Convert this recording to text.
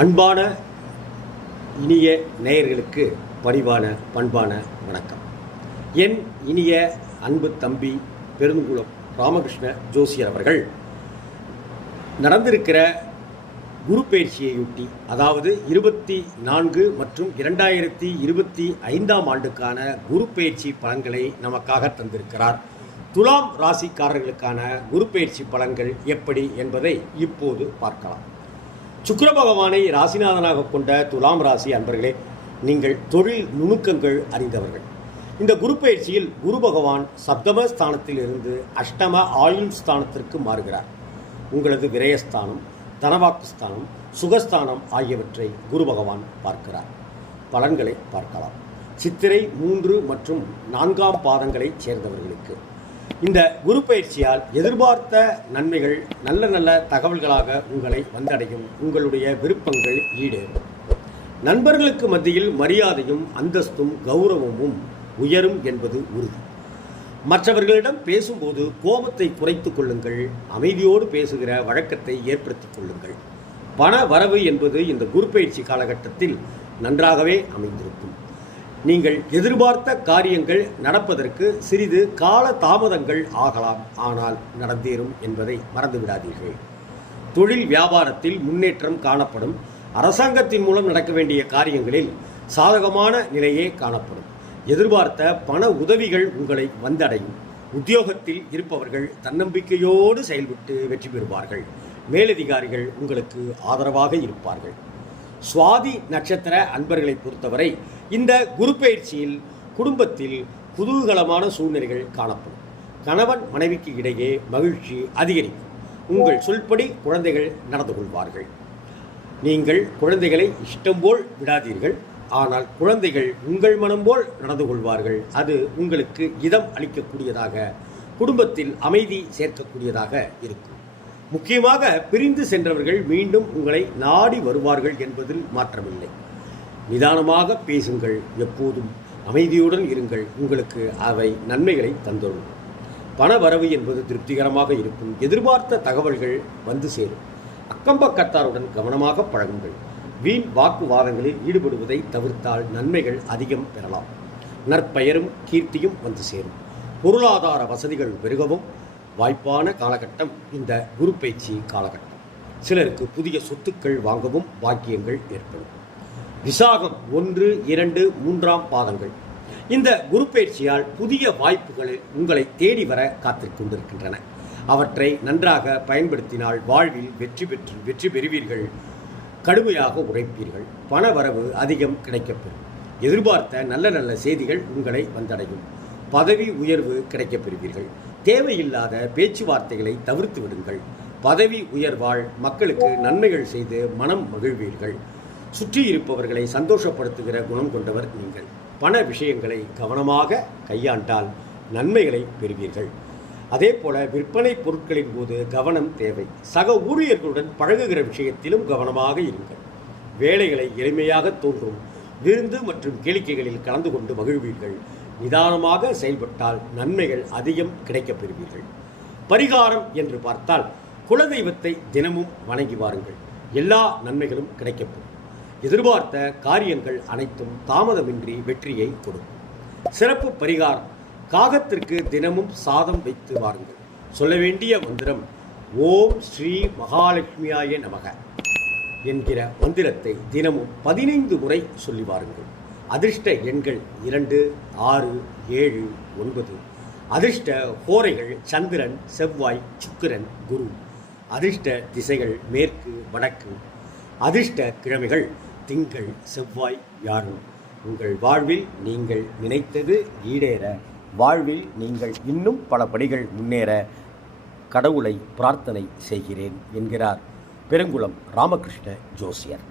அன்பான இனிய நேயர்களுக்கு பணிவான பண்பான வணக்கம். என் இனிய அன்பு தம்பி பெருங்குளம் ராமகிருஷ்ண ஜோசியர் அவர்கள் நடந்திருக்கிற குரு பயிற்சியையொட்டி அதாவது இருபத்தி நான்கு மற்றும் இரண்டாயிரத்தி இருபத்தி ஐந்தாம் ஆண்டுக்கான குரு பயிற்சி பலன்களை நமக்காக தந்திருக்கிறார். துலாம் ராசிக்காரர்களுக்கான குரு பயிற்சி பலன்கள் எப்படி என்பதை இப்போது பார்க்கலாம். சுக்கர பகவானை ராசிநாதனாக கொண்ட துலாம் ராசி அன்பர்களே நீங்கள் தொழில் நுணுக்கங்கள் அறிந்தவர்கள். இந்த குரு பயிற்சியில் குரு பகவான் சப்தம ஸ்தானத்தில் இருந்து அஷ்டம ஆயுள் ஸ்தானத்திற்கு மாறுகிறார். உங்களது விரயஸ்தானம் தனவாக்கு ஸ்தானம் சுகஸ்தானம் ஆகியவற்றை குரு பகவான் பார்க்கிறார். பலன்களை பார்க்கலாம். சித்திரை மூன்று மற்றும் நான்காம் பாதங்களைச் சேர்ந்தவர்களுக்கு இந்த குரு பயிற்சியால் எதிர்பார்த்த நன்மைகள் நல்ல நல்ல தகவல்களாக உங்களை வந்தடையும். உங்களுடைய விருப்பங்கள் ஈடேறும் நண்பர்களுக்கு மத்தியில் மரியாதையும் அந்தஸ்தும் கௌரவமும் உயரும் என்பது உறுதி. மற்றவர்களிடம் பேசும்போது கோபத்தை குறைத்து கொள்ளுங்கள். அமைதியோடு பேசுகிற வழக்கத்தை ஏற்படுத்திக் கொள்ளுங்கள். பண வரவு என்பது இந்த குரு பயிற்சி காலகட்டத்தில் நன்றாகவே அமைந்திருக்கும். நீங்கள் எதிர்பார்த்த காரியங்கள் நடப்பதற்கு சிறிது கால தாமதங்கள் ஆகலாம். ஆனால் நடந்தேறும் என்பதை மறந்துவிடாதீர்கள். தொழில் வியாபாரத்தில் முன்னேற்றம் காணப்படும். அரசாங்கத்தின் மூலம் நடக்க வேண்டிய காரியங்களில் சாதகமான நிலையே காணப்படும். எதிர்பார்த்த பண உதவிகள் உங்களை வந்தடையும். உத்தியோகத்தில் இருப்பவர்கள் தன்னம்பிக்கையோடு செயல்பட்டு வெற்றி பெறுவார்கள். மேலதிகாரிகள் உங்களுக்கு ஆதரவாக இருப்பார்கள். சுவாதி நட்சத்திர அன்பர்களை பொறுத்தவரை இந்த குரு பயிற்சியில் குடும்பத்தில் குதூகலமான சூழ்நிலைகள் காணப்படும். கணவன் மனைவிக்கு இடையே மகிழ்ச்சி அதிகரிக்கும். உங்கள் சொல்படி குழந்தைகள் நடந்து கொள்வார்கள். நீங்கள் குழந்தைகளை இஷ்டம் போல் விடாதீர்கள். ஆனால் குழந்தைகள் உங்கள் மனம் போல் நடந்து கொள்வார்கள். அது உங்களுக்கு இதம் அளிக்கக்கூடியதாக குடும்பத்தில் அமைதி சேர்க்கக்கூடியதாக இருக்கும். முக்கியமாக பிரிந்து சென்றவர்கள் மீண்டும் உங்களை நாடி வருவார்கள் என்பதில் மாற்றமில்லை. நிதானமாக பேசுங்கள் எப்போதும் அமைதியுடன் இருங்கள் உங்களுக்கு அவை நன்மைகளை தந்துள்ளன பண வரவு என்பது திருப்திகரமாக இருக்கும். எதிர்பார்த்த தகவல்கள் வந்து சேரும். அக்கம்பக்கத்தாருடன் கவனமாக பழகுங்கள். வீண் வாக்குவாதங்களில் ஈடுபடுவதை தவிர்த்தால் நன்மைகள் அதிகம் பெறலாம். நற்பெயரும் கீர்த்தியும் வந்து சேரும். பொருளாதார வசதிகள் பெருகவும் வாய்ப்பான காலகட்டம் இந்த குரு பயிற்சி காலகட்டம். சிலருக்கு புதிய சொத்துக்கள் வாங்கவும் பாக்கியங்கள் ஏற்படும். விசாகம் ஒன்று இரண்டு மூன்றாம் பாதங்கள். இந்த குரு பயிற்சியால் புதிய வாய்ப்புகள் உங்களை தேடி வர காத்துக் கொண்டிருக்கின்றன. அவற்றை நன்றாக பயன்படுத்தினால் வாழ்வில் வெற்றி பெற்று வெற்றி பெறுவீர்கள். கடுமையாக உழைப்பீர்கள். பண வரவு அதிகம் கிடைக்கப்பெறும். எதிர்பார்த்த நல்ல நல்ல செய்திகள் உங்களை வந்தடையும். பதவி உயர்வு கிடைக்கப் பெறுவீர்கள் தேவையில்லாத பேச்சுவார்த்தைகளை தவிர்த்து விடுங்கள். பதவி உயர்வால் மக்களுக்கு நன்மைகள் செய்து மனம் மகிழ்வீர்கள். சுற்றி இருப்பவர்களை சந்தோஷப்படுத்துகிற குணம் கொண்டவர் நீங்கள். பண விஷயங்களை கவனமாக கையாண்டால் நன்மைகளை பெறுவீர்கள். அதே போல விற்பனை பொருட்களின் போது கவனம் தேவை. சக ஊழியர்களுடன் பழகுகிற விஷயத்திலும் கவனமாக இருங்கள். வேலைகளை எளிமையாக தோன்றும். விருந்து மற்றும் கேளிக்கைகளில் கலந்து கொண்டு மகிழ்வீர்கள். நிதானமாக செயல்பட்டால் நன்மைகள் அதிகம் கிடைக்கப் பெறுவீர்கள். பரிகாரம் என்று பார்த்தால் குலதெய்வத்தை தினமும் வணங்கி வாருங்கள். எல்லா நன்மைகளும் கிடைக்கப்படும் எதிர்பார்த்த காரியங்கள் அனைத்தும் தாமதமின்றி வெற்றியை கொடுக்கும் சிறப்பு பரிகாரம். காகத்திற்கு தினமும் சாதம் வைத்து வாருங்கள். சொல்ல வேண்டிய மந்திரம் ஓம் ஸ்ரீ மகாலட்சுமியாய நமக என்கிற மந்திரத்தை தினமும் பதினைந்து முறை சொல்லி வாருங்கள். அதிர்ஷ்ட எண்கள் இரண்டு ஆறு ஏழு ஒன்பது. அதிர்ஷ்ட ஹோரைகள் சந்திரன் செவ்வாய் சுக்கிரன் குரு. அதிர்ஷ்ட திசைகள் மேற்கு வடக்கு. அதிர்ஷ்ட கிழமைகள் திங்கள் செவ்வாய் யாரும். உங்கள் வாழ்வில் நீங்கள் நினைத்தது ஈடேற. வாழ்வில் நீங்கள் இன்னும் பல படிகள் முன்னேற. கடவுளை பிரார்த்தனை செய்கிறேன் என்கிறார் பெருங்குளம் ராமகிருஷ்ண ஜோசியர்.